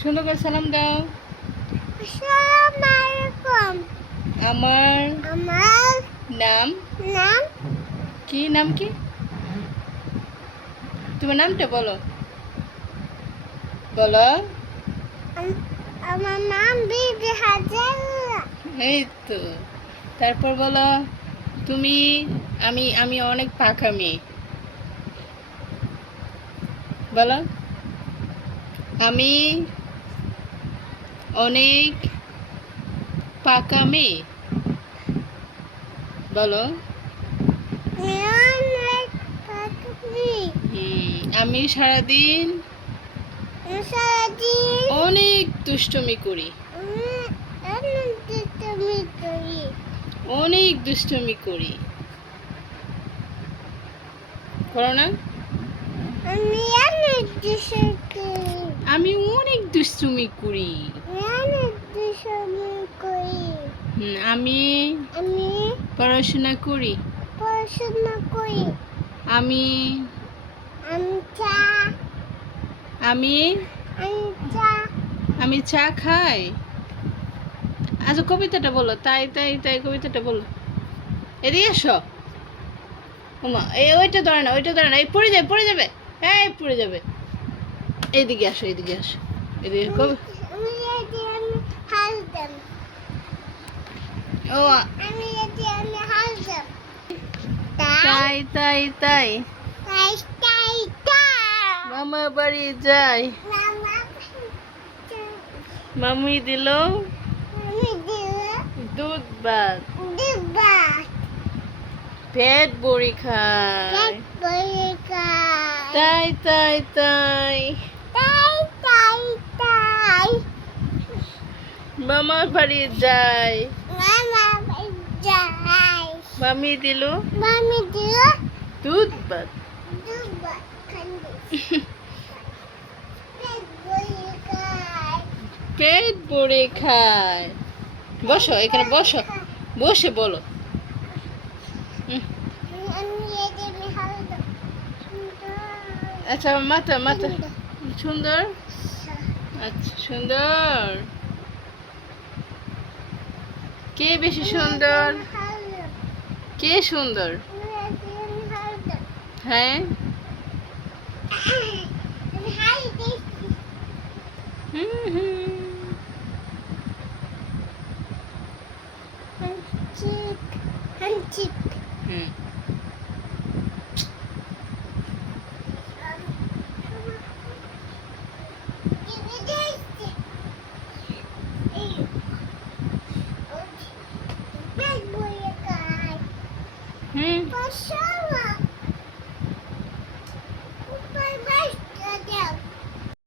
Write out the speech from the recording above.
সুন্দর করে সালাম দাও। আসসালামু আলাইকুম আমার আমার নাম? নাম? কি নাম কি? তোমার নামটা বলো। বলো। আমার নাম বিবি হাজার এই তো। তারপর বলো তুমি আমি আমি অনেক পাকা মেয়ে। বলো। আমি অনেক পাকা মেয়ে। বলো। আমি সারাদিন সারাদিন অনেক দুষ্টুমি করি। অনেক দুষ্টমি করি। করো না। আমি অনেক দুষ্টুমি করি। আমি আমি পড়াশোনা করি। পড়াশোনা করি। আমি আমি চা আমি আমি চা আমি চা খাই। আচ্ছা কবিতাটা বলো। তাই তাই তাই কবিতাটা বলো। এদিকে এসো। ওমা এই ওইটা ধরে না ওইটা ধরে না। এই পড়ে যাবে পড়ে যাবে। এই পড়ে যাবে। এইদিকে আসো এইদিকে আসো। হাসতাম ও তাই তাই তাই মামা বাড়ি যাই মামা দিল দুধ ভাত পেট বড়ি খায় তাই তাই তাই তাই তাই মামা বাড়ি যাই মামা যাই মামি দিল মামি দিল দুধ ভাত। পেট ভরে খায়। বসো এখানে বসো। বসে বলো। আচ্ছা মাথা মাথা। সুন্দর। আচ্ছা সুন্দর। কে বেশি সুন্দর? কে সুন্দর? হ্যাঁ? হুম Maşallah. Bu parmak